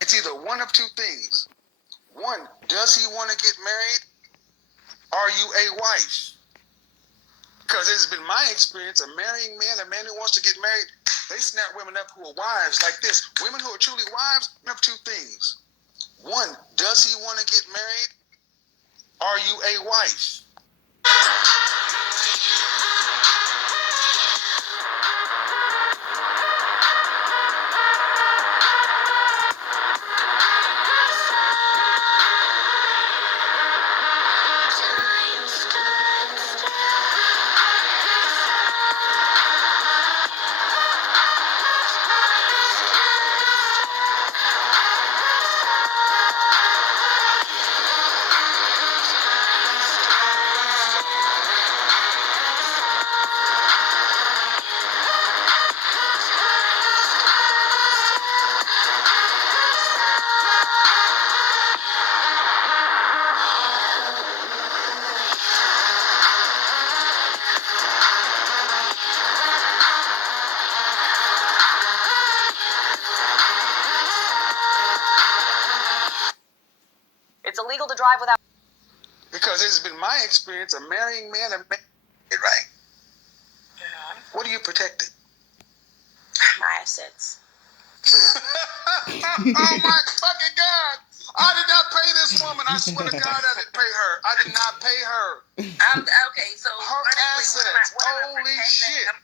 It's either one of two things. One, does he want to get married? Are you a wife? Because it's been my experience, a marrying man, a man who wants to get married, they snap women up who are wives like this. Women who are truly wives, one of two things. One, does he want to get married? Are you a wife? It's illegal to drive without... Because it's been my experience, a marrying man, a man, right? Yeah. What are you protecting? My assets. Oh my fucking God! I did not pay this woman. I swear to God, I didn't pay her. I did not pay her. Okay, so her assets. Holy shit! I'm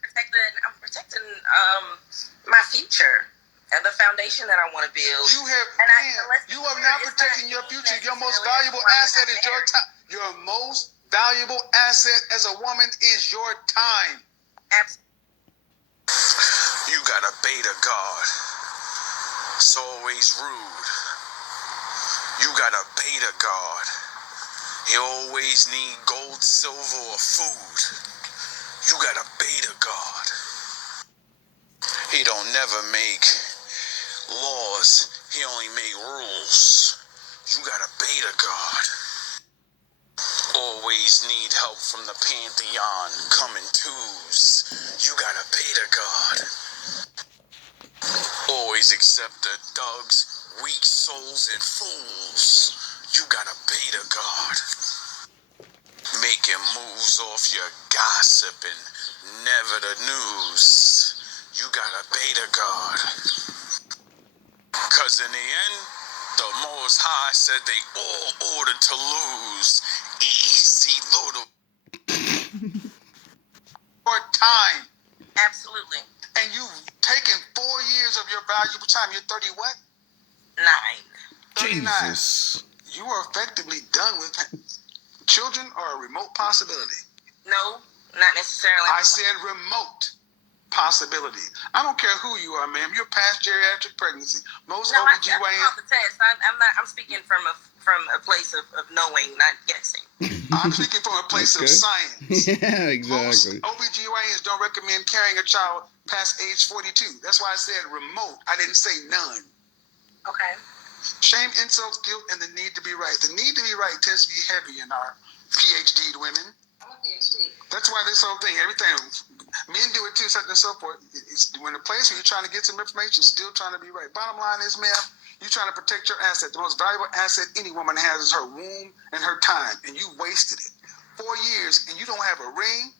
protecting my future and the foundation that I want to build. You have, you are not protecting your future. Your most valuable asset is your time. Your most valuable asset as a woman is your time. Absolutely. You got a beta god. It's always rude. You got a beta god. He always need gold, silver, or food. You got a beta god. He don't never make laws. He only make rules. You got a beta god. Always need help from the Pantheon. Coming twos. You got a beta god. Always accept the thugs, weak souls, and fools. You got a beta god. Making moves off your gossip and never the news. You got a beta god. Cause in the end, the Most High said they all ordered to lose. Easy little. Your time. Absolutely. And you've taken 4 years of your valuable time. You're 30 what? 9. 39. Jesus. You are effectively done with children are a remote possibility. No, not necessarily. I said remote possibility. I don't care who you are, ma'am. You're past geriatric pregnancy. Most OBGYNs. I'm speaking from a place of knowing, not guessing. I'm speaking from a place of science. Yeah, exactly. Most OBGYNs don't recommend carrying a child past age 42. That's why I said remote. I didn't say none. Okay. Shame, insults, guilt, and the need to be right. The need to be right tends to be heavy in our PhD'd women. I'm a PhD. That's why this whole thing, everything, men do it too, such and so forth. It's when the place where you're trying to get some information, still trying to be right. Bottom line is, ma'am, you're trying to protect your asset. The most valuable asset any woman has is her womb and her time, and you wasted it. 4 years, and you don't have a ring,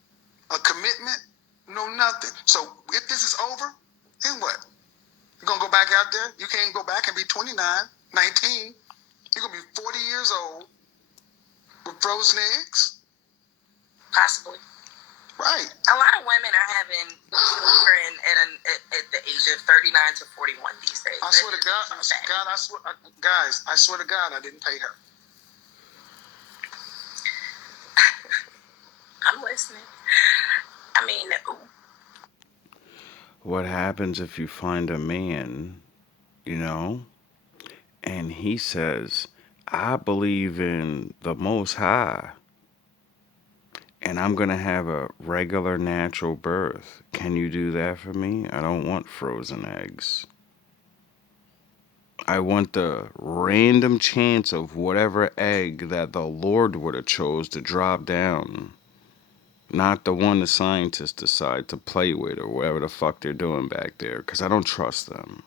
a commitment, no nothing. So if this is over, then what? You're going to go back out there? You can't go back and be 29, 19. You're going to be 40 years old with frozen eggs? Possibly. Right. A lot of women are having children at the age of 39 to 41 these days. I swear to God, guys, I swear to God, I didn't pay her. I'm listening. I mean, What happens if you find a man, and he says, I believe in the Most High, and I'm going to have a regular natural birth. Can you do that for me? I don't want frozen eggs. I want the random chance of whatever egg that the Lord would have chose to drop down. Not the one the scientists decide to play with or whatever the fuck they're doing back there, because I don't trust them.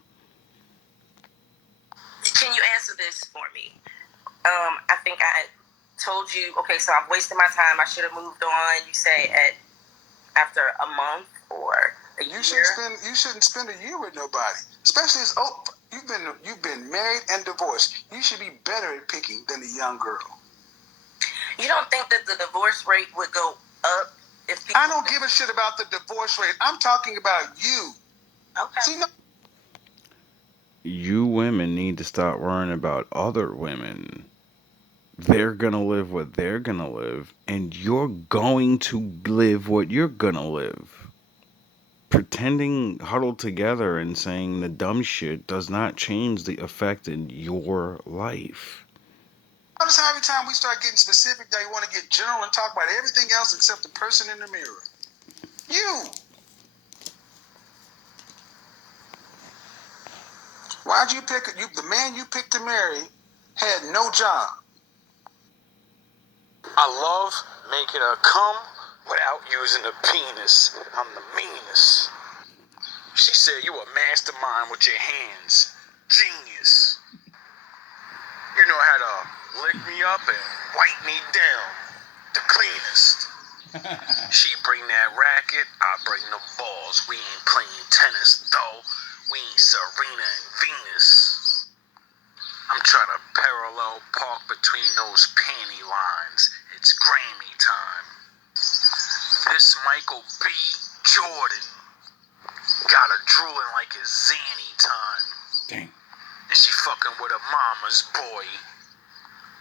for me. I think I told you, okay, so I've wasted my time. I should have moved on. You say after a month or a year. You shouldn't spend a year with nobody, especially as you've been married and divorced. You should be better at picking than a young girl. You don't think that the divorce rate would go up if people... I don't give a shit about the divorce rate. I'm talking about you. Okay. See, no. You women need to stop worrying about other women. They're gonna live what they're gonna live, and you're going to live what you're gonna live. Pretending huddled together and saying the dumb shit does not change the effect in your life. Notice how every time we start getting specific, they want to get general and talk about everything else except the person in the mirror. You. Why'd you pick the man you picked to marry had no job? I love making her come without using a penis. I'm the meanest. She said you a mastermind with your hands. Genius. You know how to lick me up and wipe me down. The cleanest. She bring that racket, I bring the balls. We ain't playing tennis though. We ain't Serena and Venus. I'm trying to parallel park between those panty lines. It's Grammy time. This Michael B. Jordan got her drooling like it's Zanny time. Dang. And she fucking with her mama's boy.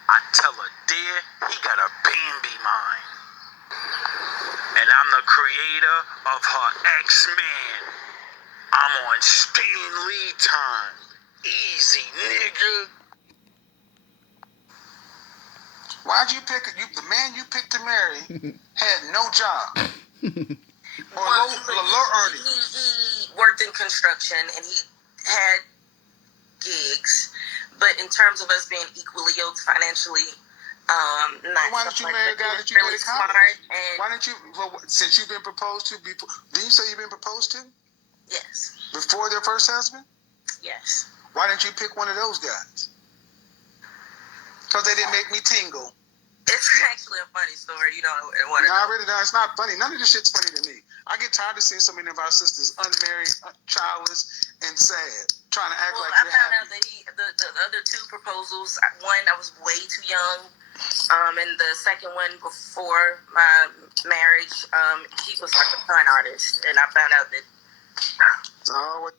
I tell her, dear, he got a Bambi mind. And I'm the creator of her X-Man. I'm on Stan Lee time. Easy, nigga. Why'd you pick the man you picked to marry had no job or low earning? He worked in construction and he had gigs, but in terms of us being equally yoked financially, not. Why didn't you marry a guy that you really met at college? smart and Why didn't you? Well, since you've been proposed to, didn't you say you've been proposed to yes, before their first husband? yes. Why didn't you pick one of those guys? Because they didn't make me tingle. It's actually a funny story. You don't want to. No, I really don't. It's not funny. None of this shit's funny to me. I get tired of seeing so many of our sisters unmarried, childless, and sad, trying to act Well, like I they're found happy. out that the other two proposals, one I was way too young, and the second one before my marriage, he was like a con artist, and I found out that. Oh,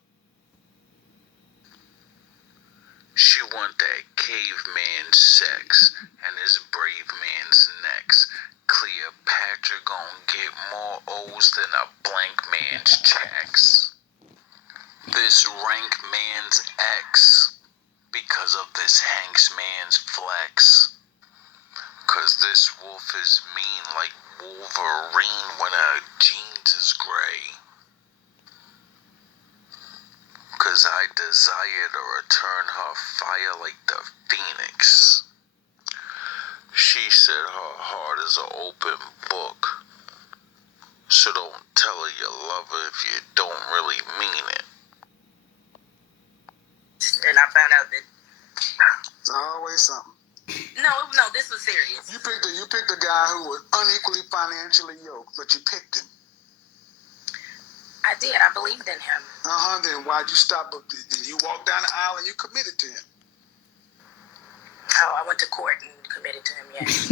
She want that caveman sex and this brave man's necks. Cleopatra gon' get more O's than a blank man's checks. This rank man's ex because of this Hanks man's flex. Cause this wolf is mean like Wolverine when her jeans is gray. Cause I desire to return her fire like the phoenix. She said her heart is an open book. So don't tell her you love her if you don't really mean it. And I found out that it's always something. no, this was serious. You picked a guy who was unequally financially yoked, but you picked him. I did. I believed in him. Then why'd you stop? Then you walked down the aisle and you committed to him. Oh, I went to court and committed to him. Yes.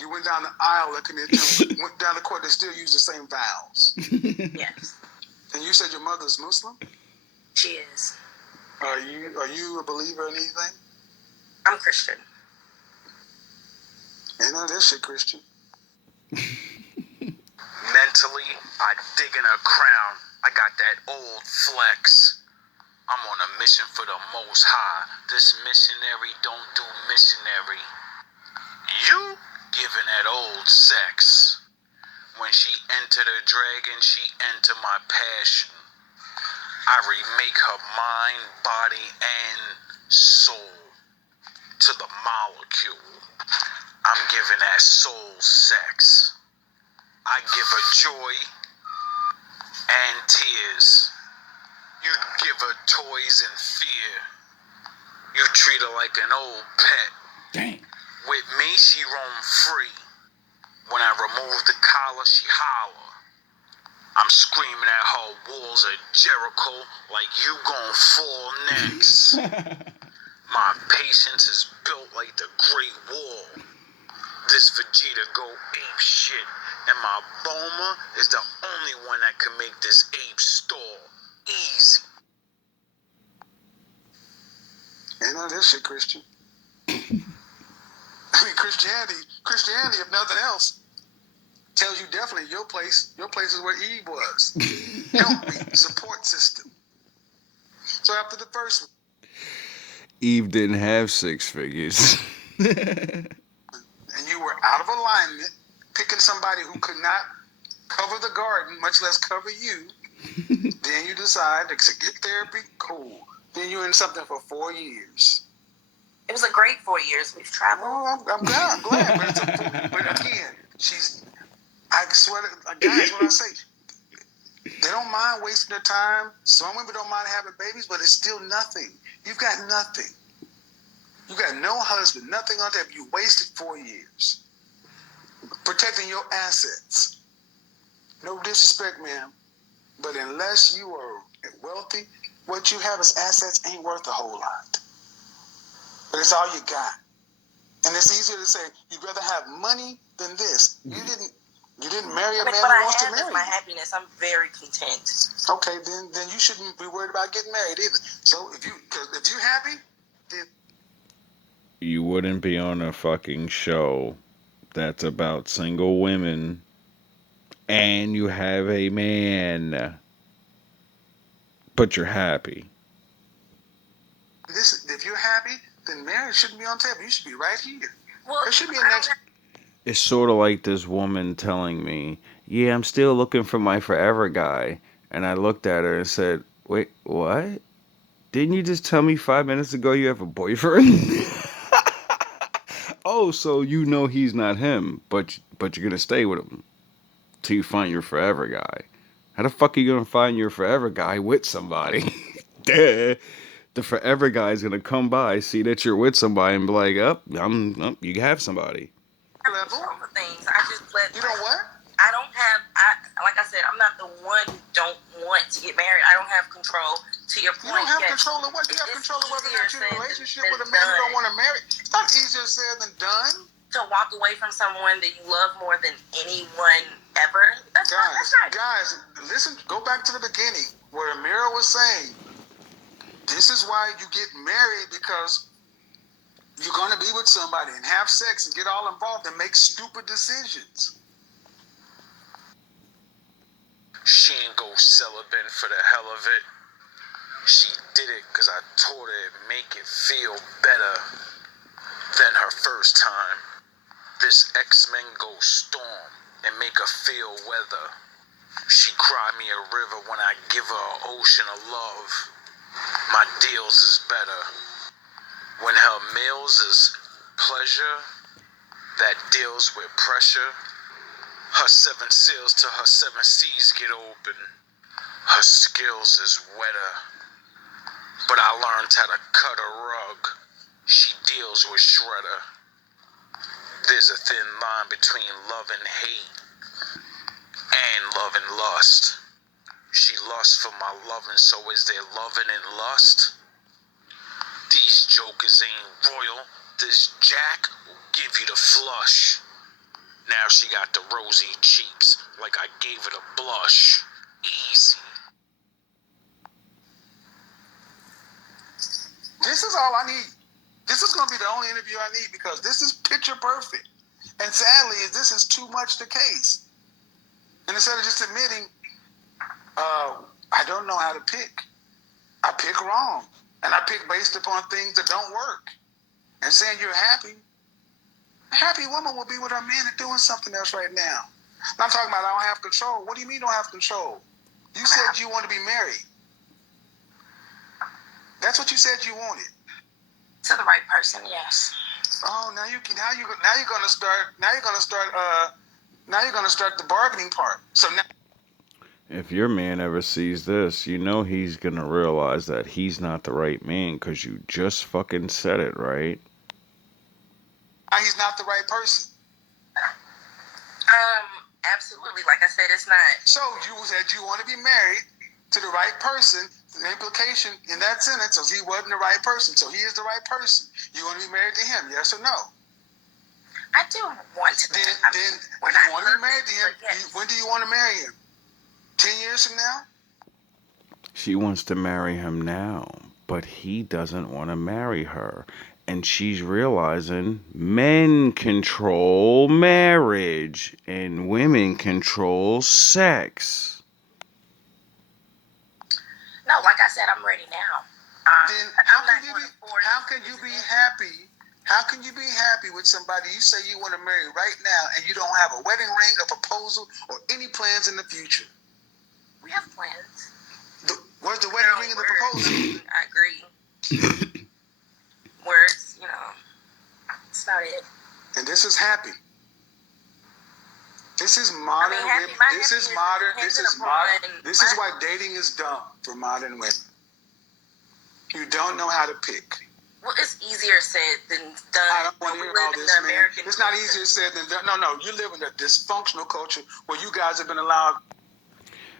You went down the aisle and committed to him. Went down the court. They still use the same vows. Yes. And you said your mother's Muslim. She is. Are you a believer in anything? I'm Christian. Ain't none of this shit Christian. Mentally, I dig in her crown. I got that old flex. I'm on a mission for the Most High. This missionary don't do missionary. You giving that old sex. When she enter the dragon, she enter my passion. I remake her mind, body, and soul to the molecule. I'm giving that soul sex. I give her joy and tears. You give her toys and fear. You treat her like an old pet. Dang. With me, she roam free. When I remove the collar, she holler. I'm screaming at her walls of Jericho like you gon' fall next. My patience is built like the Great Wall. This Vegeta go ape shit, and my Boma is the only one that can make this ape stall. Easy. You know this shit, Christian. I mean, Christianity, if nothing else, tells you definitely your place is where Eve was. Help me, support system. So after the first one, Eve didn't have 6 figures. and you were out of alignment, picking somebody who could not cover the garden, much less cover you, then you decide to get therapy, cool. Then you're in something for 4 years. It was a great 4 years. We've traveled. Oh, I'm glad, but again, I swear to guys, what I say, they don't mind wasting their time. Some women don't mind having babies, but it's still nothing. You've got nothing. You got no husband, nothing on that. You wasted 4 years protecting your assets. No disrespect, ma'am, but unless you are wealthy, what you have as assets ain't worth a whole lot. But it's all you got. And it's easier to say you'd rather have money than this. You didn't marry a man who wants to marry you. My happiness. I'm very content. Okay, then you shouldn't be worried about getting married either. So if you're happy, then You wouldn't be on a fucking show that's about single women and you have a man, but you're happy. if you're happy, then marriage shouldn't be on table. You should be right here. Well, There should be a next. It's sort of like this woman telling me, yeah, I'm still looking for my forever guy. And I looked at her and said, wait, what? Didn't you just tell me 5 minutes ago you have a boyfriend? Oh, so you know he's not him, but you're going to stay with him till you find your forever guy. How the fuck are you going to find your forever guy with somebody? Duh. The forever guy's going to come by, see that you're with somebody, and be like, you have somebody. Level. Things. I just let. You know what? I don't have. Like I said, I'm not the one who don't want to get married. I don't have control. To your You point, don't have yes, control of what? You have control of whether or not you're in a relationship than with a man you don't done. want to marry. It's not easier said than done. To walk away from someone that you love more than anyone ever. That's not. Guys, listen. Go back to the beginning where Amira was saying, "This is why you get married because you're going to be with somebody and have sex and get all involved and make stupid decisions." She ain't go celibate for the hell of it. She did it because I told her it'd make it feel better than her first time. This X-Men go storm and make her feel weather. She cry me a river when I give her an ocean of love. My deals is better. When her meals is pleasure that deals with pressure, her 7 seals to her 7 seas get open. Her skills is wetter. But I learned how to cut a rug. She deals with shredder. There's a thin line between love and hate and love and lust. She lusts for my loving, so is there loving and lust? These jokers ain't royal. This Jack will give you the flush. Now she got the rosy cheeks like I gave it a blush. Easy. This is all I need. This is going to be the only interview I need because this is picture perfect. And sadly, this is too much the case. And instead of just admitting, I don't know how to pick, I pick wrong. And I pick based upon things that don't work. And saying you're happy, a happy woman will be with her man and doing something else right now. I'm talking about I don't have control. What do you mean don't have control? You said you want to be married. That's what you said you wanted. To the right person, yes. Oh, now you're gonna start the bargaining part. So now If your man ever sees this, you know he's gonna realize that he's not the right man because you just fucking said it, right? He's not the right person. Absolutely. Like I said, it's not. So you said you want to be married to the right person. The implication in that sentence is he wasn't the right person. So he is the right person. You want to be married to him, yes or no? I do want to. Then you want to be married to him. Yes. When do you want to marry him? 10 years from now? She wants to marry him now, but he doesn't want to marry her. And she's realizing men control marriage and women control sex. No, like I said, I'm ready now. Then how can you be happy? How can you be happy with somebody you say you want to marry right now and you don't have a wedding ring, a proposal, or any plans in the future? We have plans. Where's the wedding ring and the proposal? I agree. Words, it's not it. And this is happy. This is modern. This is modern. This is modern. This is why dating is dumb for modern women. You don't know how to pick. Well, it's easier said than done. I don't want to hear all this, man. It's not easier said than done. No. You live in a dysfunctional culture where you guys have been allowed.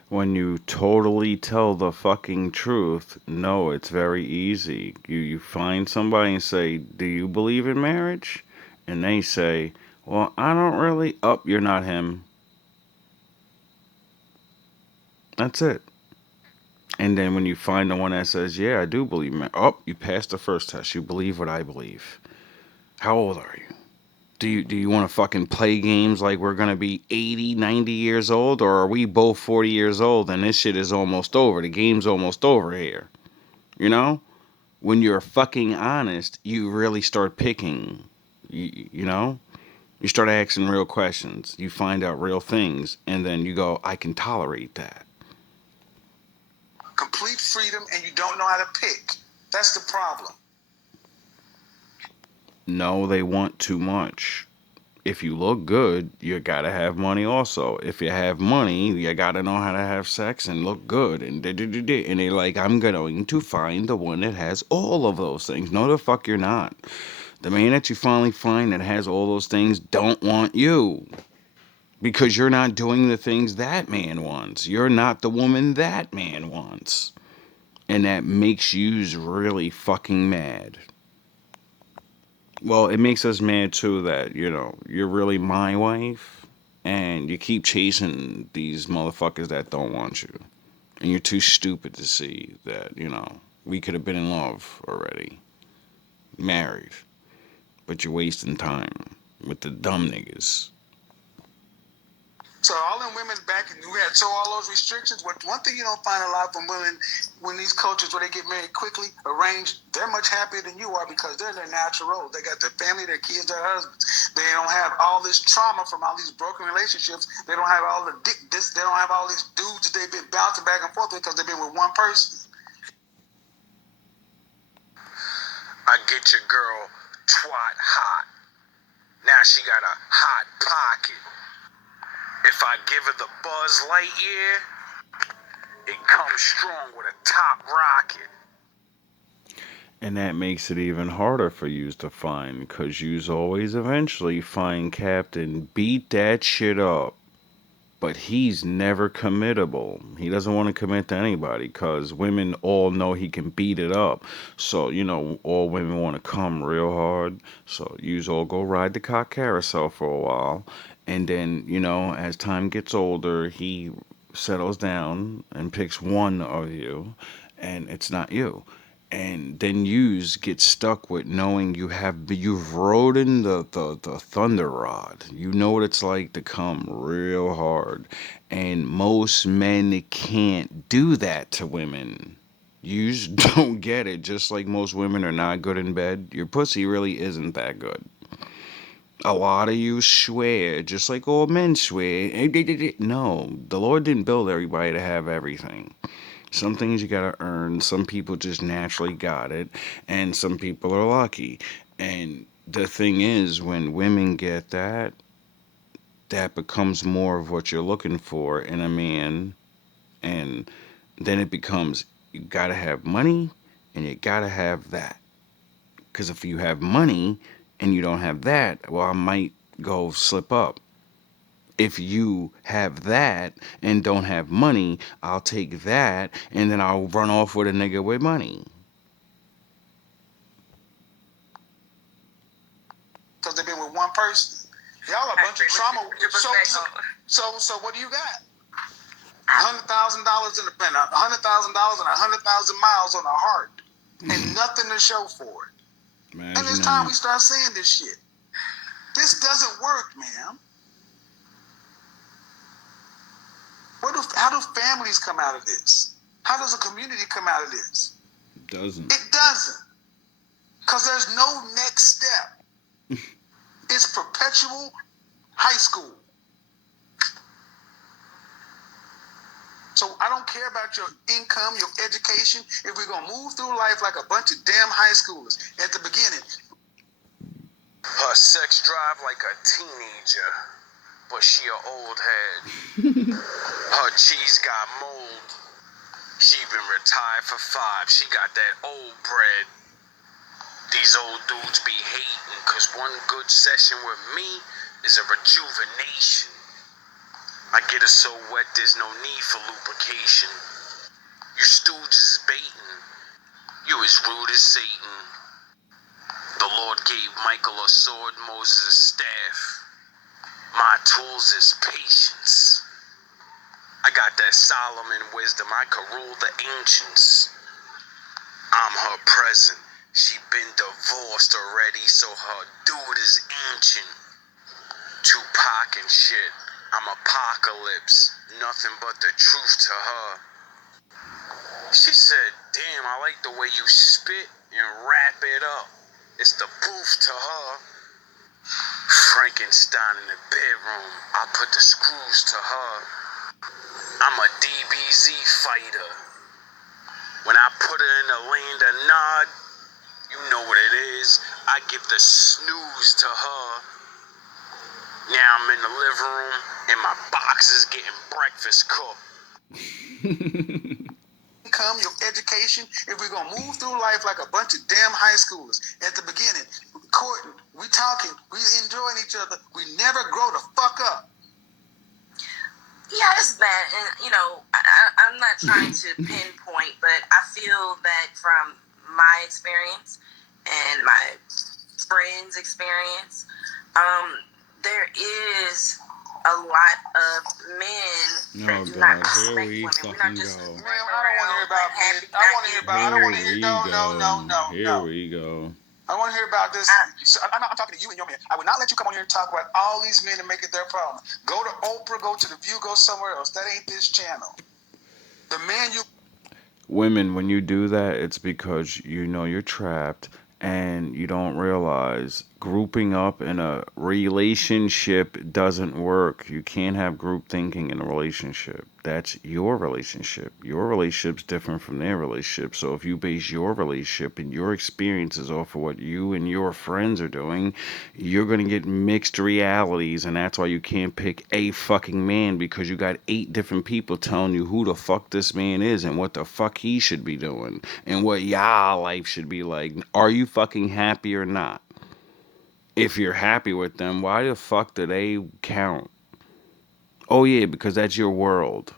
When you totally tell the fucking truth, no, it's very easy. You find somebody and say, "Do you believe in marriage?" And they say, "Well, I don't really." Oh, you're not him. That's it. And then when you find the one that says, "Yeah, I do believe in marriage." Oh, you passed the first test. You believe what I believe. How old are you? Do you want to fucking play games like we're going to be 80, 90 years old? Or are we both 40 years old and this shit is almost over? The game's almost over here. You know? When you're fucking honest, you really start picking. You know? You start asking real questions. You find out real things. And then you go, I can tolerate that. Complete freedom and you don't know how to pick. That's the problem. No, they want too much. If you look good, you gotta have money also. If you have money, you gotta know how to have sex and look good. And they're like, I'm going to find the one that has all of those things. No, the fuck you're not. The man that you finally find that has all those things don't want you. Because you're not doing the things that man wants. You're not the woman that man wants. And that makes you really fucking mad. Well, it makes us mad too that, you're really my wife and you keep chasing these motherfuckers that don't want you. And you're too stupid to see that, we could have been in love already. Married. But you're wasting time with the dumb niggas. So all them women back, and we had all those restrictions. One thing you don't find a lot from women when these cultures where they get married quickly, arranged, they're much happier than you are because they're their natural role. They got their family, their kids, their husbands. They don't have all this trauma from all these broken relationships. They don't have all the they don't have all these dudes that they've been bouncing back and forth with because they've been with one person. I get your girl twat hot. Now she got a hot pocket. If I give her the Buzz Lightyear, it comes strong with a top rocket. And that makes it even harder for yous to find, because yous always eventually find Captain beat that shit up. But he's never committable. He doesn't want to commit to anybody, because women all know he can beat it up. So, all women want to come real hard. So, yous all go ride the cock carousel for a while. And then, as time gets older, he settles down and picks one of you, and it's not you. And then yous get stuck with knowing you've ridden the thunder rod. You know what it's like to come real hard. And most men can't do that to women. Yous don't get it. Just like most women are not good in bed, your pussy really isn't that good. A lot of you swear, just like all men swear. No, the Lord didn't build everybody to have everything. Some things you gotta earn. Some people just naturally got it, and some people are lucky. And the thing is, when women get that, that becomes more of what you're looking for in a man And then it becomes you gotta have money and you gotta have that. Because if you have money and you don't have that, well, I might go slip up. If you have that and don't have money, I'll take that and then I'll run off with a nigga with money. Because they've been with one person. Y'all a bunch of trauma. So what do you got? $100,000 in the pen, $100,000 and 100,000 miles on a heart, and nothing to show for it. Imagine And it's that. time we start saying this shit. This doesn't work, man. How do families come out of this? How does a community come out of this? Doesn't. It doesn't. Because there's no next step. It's perpetual high school. So I don't care about your income, your education. If we're going to move through life like a bunch of damn high schoolers at the beginning. Her sex drive like a teenager, but she an old head. Her cheese got mold. She been retired for 5. She got that old bread. These old dudes be hating, cause one good session with me is a rejuvenation. I get her so wet there's no need for lubrication. You stooges is baiting. You as rude as Satan. The Lord gave Michael a sword, Moses a staff. My tools is patience. I got that Solomon wisdom. I could rule the ancients. I'm her present. She been divorced already, so her dude is ancient. Tupac and shit. I'm apocalypse. Nothing but the truth to her. She said, damn, I like the way you spit and wrap it up. It's the proof to her. Frankenstein in the bedroom. I put the screws to her. I'm a DBZ fighter. When I put her in the land of Nod, you know what it is. I give the snooze to her. Now I'm in the living room and my box is getting breakfast cooked. Income, your education. If we're going to move through life like a bunch of damn high schoolers at the beginning, courting, we talking, we enjoying each other, we never grow the fuck up. Yeah, it's bad. And, I'm not trying to pinpoint, but I feel that from my experience and my friends' experience, there is a lot of men that do not respect women. We're not just Man, I don't want to hear about men. I want to hear about. I don't want to hear. No. Here we go. I want to hear about this. I'm talking to you and your man. I would not let you come on here and talk about all these men and make it their problem. Go to Oprah, go to The View, go somewhere else. That ain't this channel. The man you... Women, when you do that, it's because you know you're trapped and you don't realize grouping up in a relationship doesn't work. You can't have group thinking in a relationship. That's your relationship. Your relationship's different from their relationship. So if you base your relationship and your experiences off of what you and your friends are doing, you're going to get mixed realities. And that's why you can't pick a fucking man, because you got 8 different people telling you who the fuck this man is and what the fuck he should be doing and what y'all life should be like. Are you fucking happy or not? If you're happy with them, why the fuck do they count? Oh yeah, because that's your world.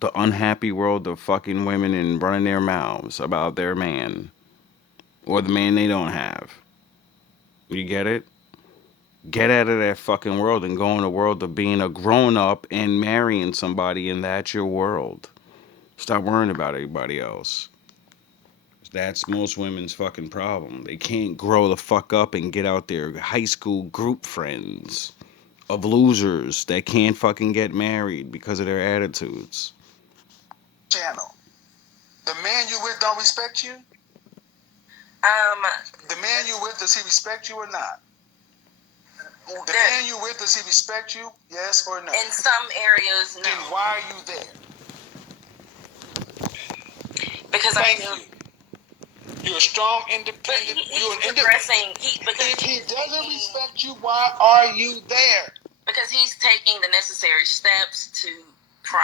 The unhappy world of fucking women and running their mouths about their man. Or the man they don't have. You get it? Get out of that fucking world and go in the world of being a grown up and marrying somebody, and that's your world. Stop worrying about everybody else. That's most women's fucking problem. They can't grow the fuck up and get out their high school group friends of losers that can't fucking get married because of their attitudes. Channel. The man you with don't respect you? The man you with, does he respect you or not? The man you with, does he respect you? Yes or no? In some areas, no. Then why are you there? Because Thank you. You're a strong, independent. You're an independent. If he doesn't respect you, why are you there? Because he's taking the necessary steps to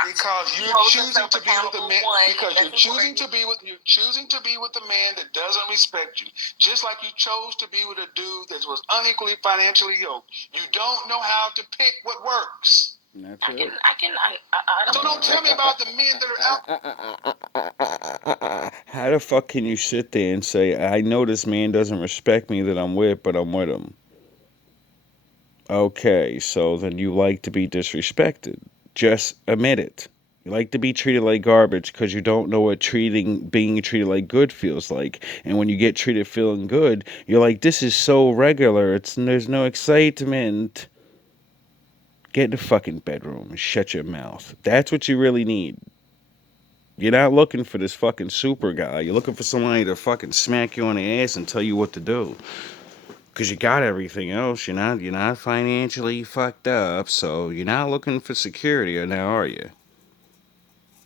Because you're choosing to be with a man. Because you're choosing to be with a man that doesn't respect you. Just like you chose to be with a dude that was unequally financially yoked. You don't know how to pick what works. That's it. So don't tell me about the men that are out. How the fuck can you sit there and say, I know this man doesn't respect me that I'm with, but I'm with him? Okay, so then you like to be disrespected. Just admit it. You like to be treated like garbage because you don't know what being treated like good feels like. And when you get treated feeling good, you're like, this is so regular. There's no excitement. Get in the fucking bedroom and shut your mouth. That's what you really need. You're not looking for this fucking super guy. You're looking for somebody to fucking smack you on the ass and tell you what to do. Because you got everything else. You're not financially fucked up, so you're not looking for security, or now are you?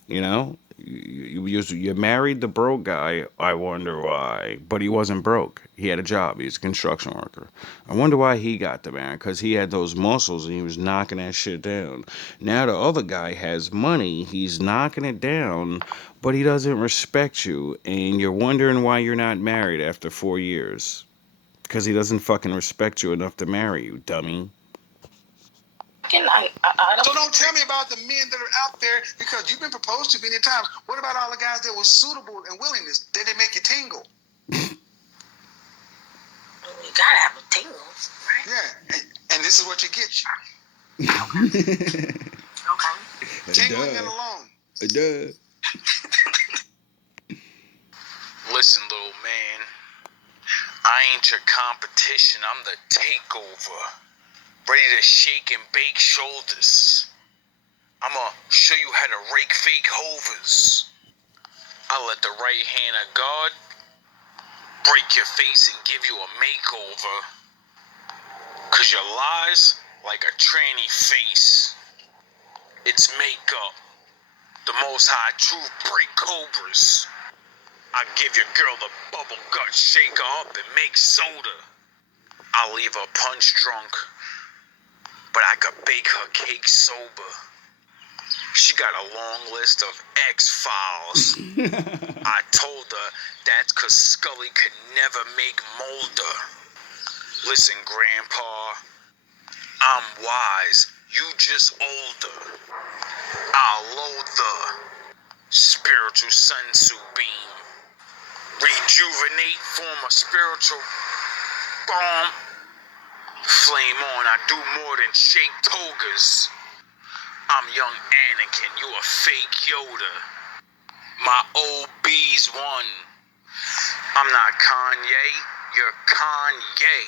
You know, you married the broke guy. I wonder why. But he wasn't broke. He had a job. He was a construction worker. I wonder why he got the man. Because he had those muscles and he was knocking that shit down. Now the other guy has money. He's knocking it down, but he doesn't respect you. And you're wondering why you're not married after 4 years. Because he doesn't fucking respect you enough to marry you, dummy. So don't tell me about the men that are out there because you've been proposed to many times. What about all the guys that were suitable and willingness? Did they make you tingle? You gotta have the tingles, right? Yeah, and this is what you get you. Okay. Tingling and alone. Listen, little man, I ain't your competition. I'm the takeover. Ready to shake and bake shoulders. I'ma show you how to rake fake hovers. I'll let the right hand of God break your face and give you a makeover. Cause your lies like a tranny face. It's makeup. The most high truth break cobras. I give your girl the bubble gut, shake her up and make soda. I'll leave her punch drunk, but I could bake her cake sober. She got a long list of X-Files. I told her that's cause Scully could never make Mulder. Listen, Grandpa, I'm wise, you just older. I'll load the spiritual sensu beam. Rejuvenate, form a spiritual bomb. Flame on, I do more than shake togas. I'm young Anakin, you a fake Yoda. My OB's won. I'm not Kanye, you're Kanye.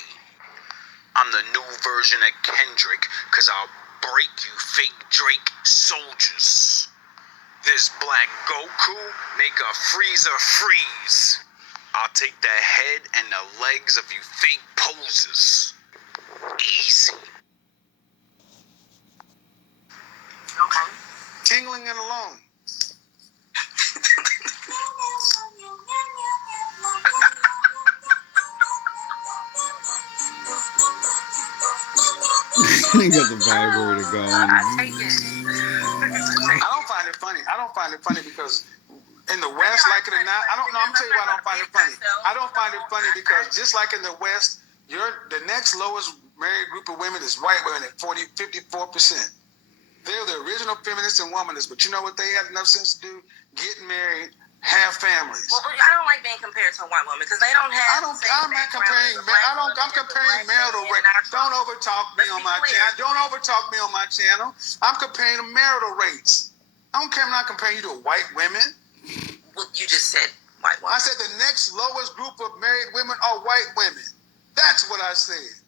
I'm the new version of Kendrick, cause I'll break you fake Drake soldiers. This black Goku, make a freezer freeze. I'll take the head and the legs of you fake posers. Easy. Okay. Tingling and alone. He got the vibrator going. I take it. I don't find it funny. I don't find it funny because in the West, like it or not, I don't know. I'm gonna tell you why I don't find it funny. I don't find it funny because just like in the West, the next lowest married group of women is white women at 54%. They're the original feminists and womanists, but you know what they had enough sense to do? Get married, have families. Well, I don't like being compared to a white woman because they don't have. I'm not comparing. I'm comparing marital rates. Don't overtalk me on my channel. Don't overtalk me on my channel. I'm comparing the marital rates. I don't care. I'm not comparing you to white women. Well, you just said white women. I said the next lowest group of married women are white women. That's what I said.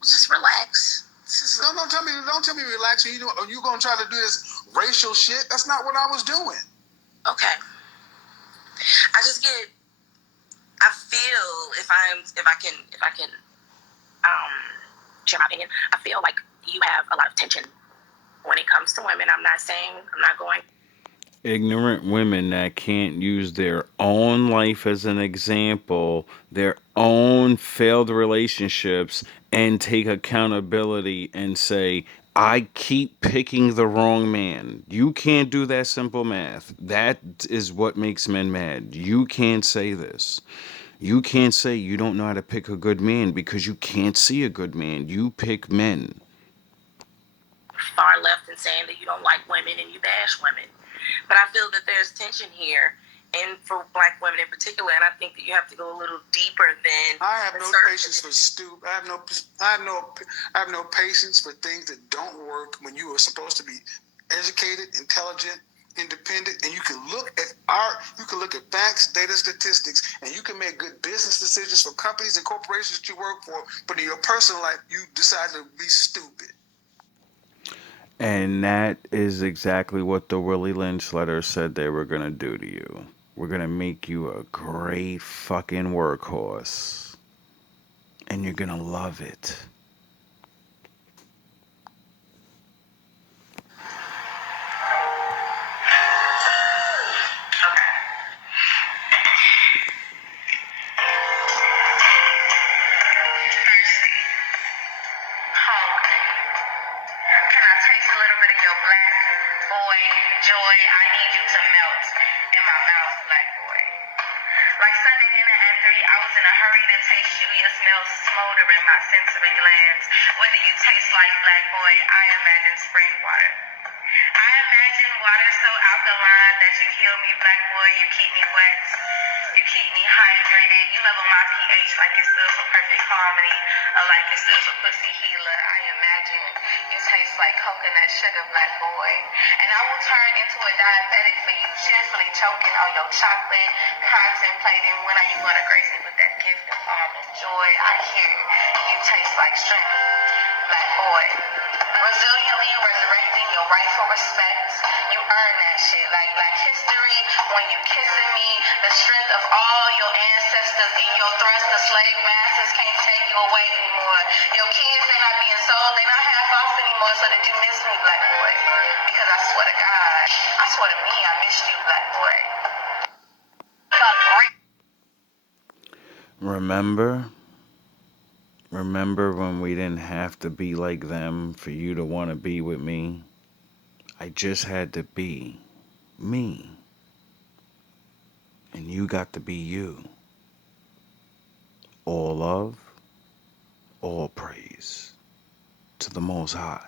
Just relax. Don't tell me relax. You gonna try to do this racial shit? That's not what I was doing. Okay. I feel if I can share my opinion, I feel like you have a lot of tension when it comes to women. I'm not going. Ignorant women that can't use their own life as an example, their own failed relationships, and take accountability and say, I keep picking the wrong man. You can't do that simple math. That is what makes men mad. You can't say this. You can't say you don't know how to pick a good man because you can't see a good man. You pick men. Far left in saying that you don't like women and you bash women. But I feel that there's tension here, and for black women in particular, and I think that you have to go a little deeper than I have the no surface. patience for I have no patience for things that don't work when you are supposed to be educated, intelligent, independent, and you can look at facts, data, statistics, and you can make good business decisions for companies and corporations that you work for. But in your personal life, you decide to be stupid. And that is exactly what the Willie Lynch letter said they were going to do to you. We're going to make you a great fucking workhorse. And you're going to love it. Can I taste a little bit of your black boy joy? I need you to melt in my mouth, black boy. Like Sunday dinner at 3, I was in a hurry to taste you. Your smell smoldering my sensory glands. Whether you taste like black boy, I imagine spring water. I imagine water so alkaline that you heal me, black boy. You keep me wet. You keep me hydrated. You level my pH like it stood for perfect harmony, or like it stood for pussy healer. I imagine you taste like coconut sugar, black boy. And I will turn into a diabetic for you, cheerfully choking on your chocolate, contemplating when are you going to grace me with that gift of almond joy. I hear you taste like strength, black boy. Resiliently resurrecting your rightful respect. You earn that shit like black history when you kissing me. The strength of all your ancestors in your thrust. The slave masters can't take you away anymore. Your kids, they not being sold. They not half off anymore. So that you miss me, black boy. Because I swear to God, I swear to me, I missed you, black boy. Remember? Remember when we didn't have to be like them for you to want to be with me? I just had to be me. And you got to be you. All love, all praise to the Most High.